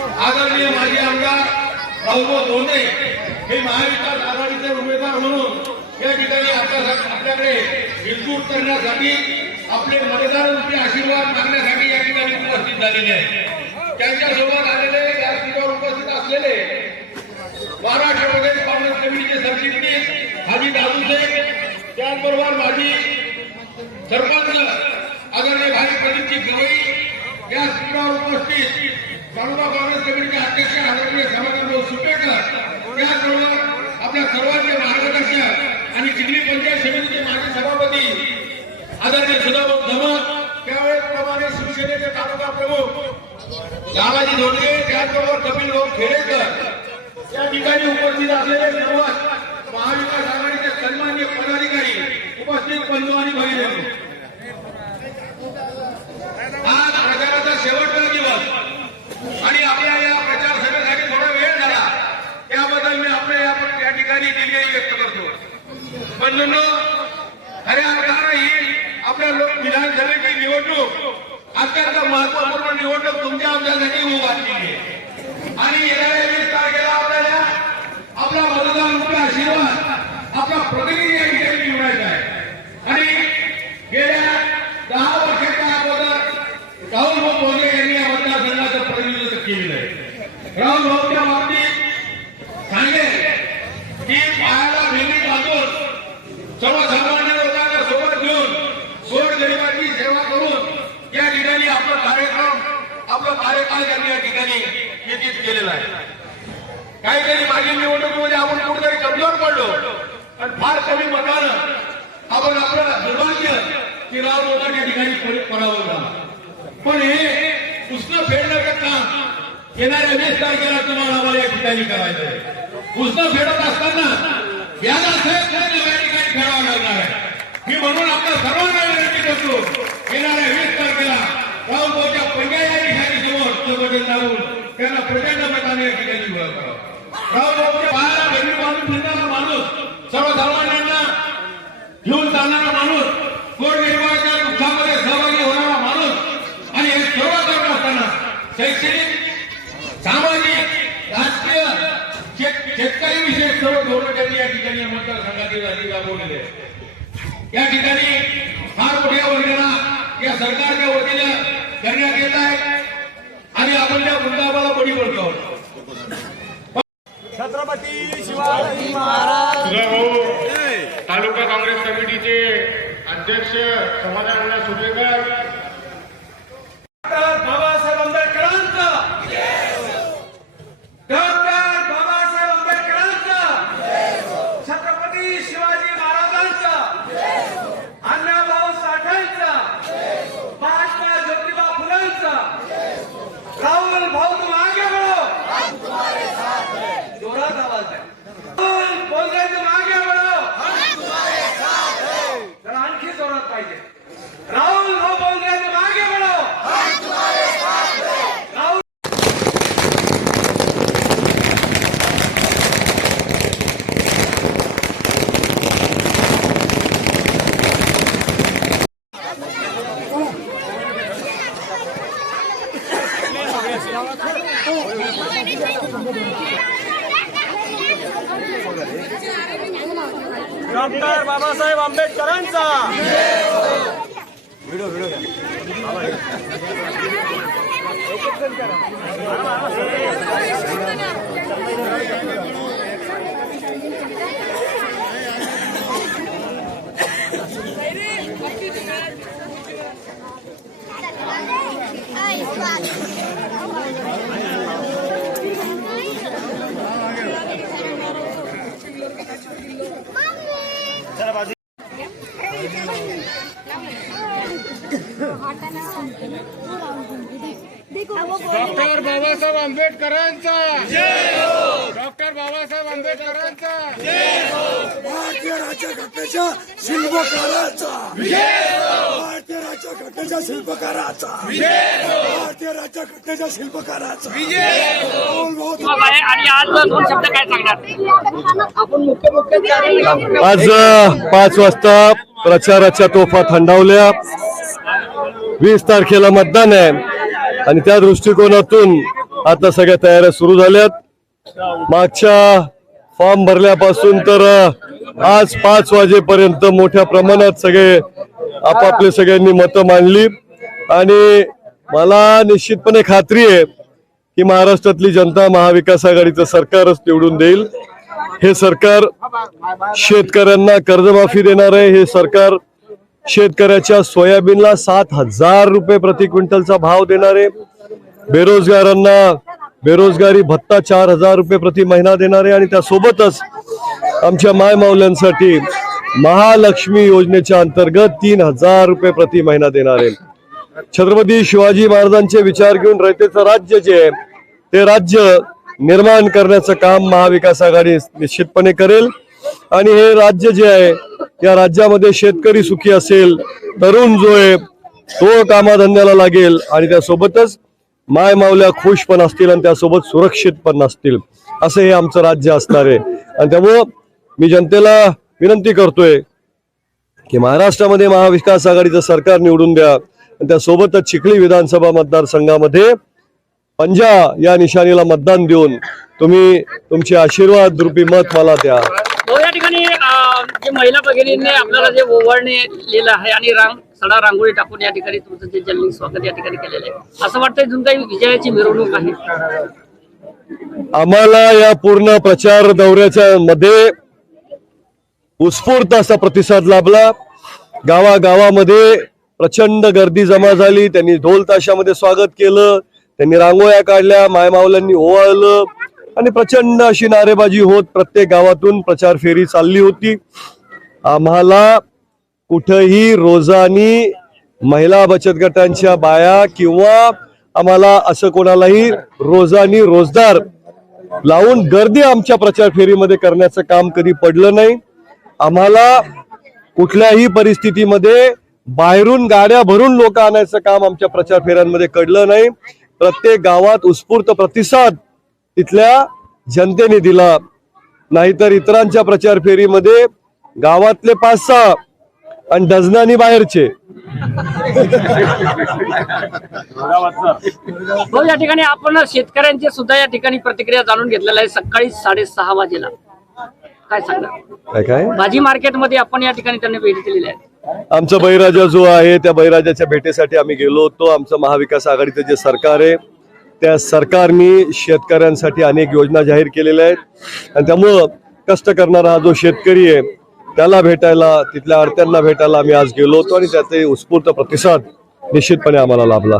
आदरणीय माजी आमदार राहुल धोंडे हे महाविकास आघाडीचे उमेदवार म्हणून या ठिकाणी आपल्याकडे विस्तृत करण्यासाठी आपले मतदारांचे आशीर्वाद मागण्यासाठी या ठिकाणी उपस्थित झालेले आहे। त्यांच्यासोबत आलेले या ठिकाणी उपस्थित असलेले महाराष्ट्र प्रदेश काँग्रेस कमिटीचे सरचिटणीस हाजी दादू शेख, त्याचबरोबर माजी सरपंच आदरणीय भाई प्रदीपजी गवई, या ठिकाणी उपस्थित तालुका काँग्रेस कमिटीचे अध्यक्ष आदरणीय समाधानभाऊ सुपेकर, त्याचबरोबर आपल्या सर्वांचे मार्गदर्शक आणि चिखली पंचायत समितीचे माजी सभापती आदरणीय सुधाभाऊ धमक, त्यावेळेप्रमाणे शिवसेनेचे तालुका प्रमुख लालाजी धोंडगे, त्याचबरोबर कपिलभाऊ खेडेकर, या ठिकाणी उपस्थित असलेले सर्व महाविकास आघाडीचे सन्माननीय पदाधिकारी, उपस्थित बंधू आणि भगिनी, आज प्रचाराचा शेवटचा दिवस आणि आपल्या या प्रचार सभेसाठी थोडा वेळ झाला, त्याबद्दल मी आपल्या या ठिकाणी दिलगिरी व्यक्त करतो। बंधूंनो, खऱ्या अर्थाने ही आपल्या विधानसभेची निवडणूक अत्यंत महत्वपूर्ण निवडणूक तुमच्या आमच्यासाठी होऊ घातलेली आहे आणि येणाऱ्या 20 तारखेला आपल्याला आपला मतदारांचा आशीर्वाद, आपला प्रतिनिधी या ठिकाणी निवडायचा आहे आणि गेल्या 10 वर्षाच्या अगोदर राहुल भोंगे यांनी या मतदारसंघाचं प्रतिनिधित्व केलेलं आहे। राहुल भाऊच्या बाबतीत सांगेल की पायाला भेंडी बांधून सर्वसामान्य लोकांना सोबत घेऊन गोरगरिबांची सेवा करून या ठिकाणी आपला कार्यकाळ त्यांनी या ठिकाणी व्यतीत केलेला आहे। काहीतरी मागील निवडणुकीमध्ये आपण कुठेतरी कमजोर पडलो आणि फार कमी मतानं आपण आपलं दुर्भाग्य की राव लोकांना या ठिकाणी पराभव झाला, पण हे उष्ण फेडण्याचं काम येणाऱ्या 20 तारखेला तुम्हाला आम्हाला या ठिकाणी करायचं आहे। उष्ण फेडत असताना याला या ठिकाणी खेळावं लागणार आहे। मी म्हणून आपल्या सर्वांना विनंती करतो, येणाऱ्या 20 तारखेला राहुल भाऊच्या पंजा या ठिकाणी समोर चौकटीत जाऊन त्यांना प्रचंड मताने या ठिकाणी उभं करावं। राहुल भाऊच्या पायाला भेंडी बांधून फिरणारा माणूस, सर्वसामान्यांना घेऊन चालणारा माणूस, गोरगरिबाच्या दुःखामध्ये सहभागी होणारा माणूस आणि हे सर्व करत असताना शैक्षणिक, सामाजिक, राजकीय, शेतकरी विषयक सर्व धोरण त्यांनी या ठिकाणी मतदारसंघातील राबवलेले आहे। या ठिकाणी फार मोठ्या वर्गाला या सरकारच्या वतीने करण्यात येत आहे आणि आपण त्या मुद्द्याला बळी पडतो। छत्रपती शिवाजी महाराज तालुका काँग्रेस कमिटीचे अध्यक्ष समाधान सुपेकर, बाबासाहेब आंबेडकरांचा, डॉक्टर बाबासाहेब आंबेडकरांचा, छत्रपती शिवाजी महाराजांचा, अण्णाभाऊ साठेंचा, महात्मा ज्योतिबा फुलेंचा, राहुल भाऊ तुम आगे बढ़ो, हम तुम्हारे साथ हैं, जोरात आवाज है, राहुल बोलते तुम आगे बढ़ो, हम तुम्हारे साथ हैं, जरा आणखी जोरात पाहिजे, राहुल भाऊ बोलते तुम आगे बढ़ो, हम तुम्हारे साथ हैं, राहुल डॉक्टर बाबासाहेब आंबेडकरांचा, डॉक्टर बाबासाहेब आंबेडकरांचा, डॉक्टर बाबासाहेब आंबेडकरांचा, भारतीय राज्यघटनेच्या शिल्पकाराचा, भारतीय राज्यघटनेच्या शिल्पकाराचा, भारतीय राज्यघटनेच्या शिल्पकाराचा आणि आज 2 शब्द काय सांगणार? आज 5 वाजता प्रचाराच्या तोफा थंडावल्या। 20 तारखेला मतदान आहे आणि त्या दृष्टिकोनातून आता सगळ्या तयाऱ्या सुरू झाल्यात. मागच्या फॉर्म भरल्यापासून तर आज 5 वाजेपर्यंत मोठ्या प्रमाणात सगळे आपापले सगळ्यांनी मतं मांडली आणि मला निश्चितपणे खात्री आहे की महाराष्ट्रातली जनता महाविकास आघाडीचं सरकारच निवडून देईल. हे सरकार शेतकऱ्यांना कर्जमाफी देणार आहे. हे सरकार शेतकऱ्याच्या सोयाबीनला 7,000 रुपये प्रति क्विंटलचा भाव देणार आहे. बेरोजगारांना बेरोजगारी भत्ता 4,000 रुपये प्रति महिना देणार आहे आणि त्यासोबतच आमच्या मायमाऊल्यांसाठी महालक्ष्मी योजनेच्या अंतर्गत 3,000 रुपये प्रति महिना देणार आहे. छत्रपती शिवाजी महाराजांचे विचार घेऊन रयतेचं राज्य जे आहे ते राज्य निर्माण करण्याचं काम महाविकास आघाडी निश्चितपणे करेल आणि हे राज्य जे आहे या राज्यामध्ये शेतकरी सुखी असेल, तरुण जो आहे तो कामाधंद्याला लागेल आणि त्यासोबतच माय माऊल्या खुश पण असतील आणि त्यासोबत सुरक्षित पण असतील, असं हे आमचं राज्य असणार आहे. आणि त्यामुळं मी जनतेला विनंती करतोय की महाराष्ट्रामध्ये महाविकास आघाडीचं सरकार निवडून द्या आणि त्यासोबतच चिखली विधानसभा मतदारसंघामध्ये पंजा या निशाणीला मतदान देऊन तुम्ही तुमचे आशीर्वाद रूपी मत मला द्या. या ठिकाणी जे महिला भगिनींनी आपल्याला जे ओवाळणे लिहिलं आहे आणि सडा रांगोळी टाकून या ठिकाणी तुमचं जे जल्ली स्वागत या ठिकाणी केलेलं आहे, असं वाटतंय अजून काही विजयाची मिरवणूक आहे. आम्हाला या पूर्ण प्रचार दौऱ्याच्या मध्ये उत्स्फूर्त असा प्रतिसाद लाभला. गावागावामध्ये प्रचंड गर्दी जमा झाली. त्यांनी ढोल ताशामध्ये स्वागत केलं, त्यांनी रांगोळ्या काढल्या, मायमाऊल्यांनी ओवाळलं आणि प्रचंड अशी नारेबाजी होत प्रत्येक गावातून प्रचार फेरी चालली होती. आम्हाला कुठेही रोजानी महिला बचत गटांच्या बाया किंवा आम्हाला असं कोणालाही रोजानी रोजदार लावून गर्दी आमच्या प्रचार फेरीमध्ये करण्याचं काम कधी पडलं नाही. आम्हाला कुठल्याही परिस्थितीमध्ये बाहेरून गाड्या भरून लोक आणायचं काम आमच्या प्रचार फेऱ्यांमध्ये कडलं नाही. प्रत्येक गावात उत्स्फूर्त प्रतिसाद तिथल्या जनतेने दिला. नाहीतर इतरांच्या प्रचार फेरीमध्ये गावातले 5-6 आणि डझनानी बाहेरचे. हो, या ठिकाणी आपण शेतकऱ्यांचे सुद्धा या ठिकाणी प्रतिक्रिया जाणून घेतलेल्या आहे. सकाळी 6:30 वाजेला काय सांगणार? काय भाजी मार्केटमध्ये आपण या ठिकाणी त्यांनी भेट दिलेली आहे. आमचा बळीराजा जो आहे त्या बळीराजाच्या भेटीसाठी आम्ही गेलो होतो. आमचं महाविकास आघाडीचं जे सरकार आहे त्या सरकारने शेतकऱ्यांसाठी अनेक योजना जाहीर केलेल्या आहेत आणि त्यामुळं कष्ट करणारा हा जो शेतकरी आहे त्याला भेटायला, तिथल्या आडत्यांना भेटायला आम्ही आज गेलो होतो आणि त्याचे उत्स्फूर्त प्रतिसाद निश्चितपणे आम्हाला लाभला.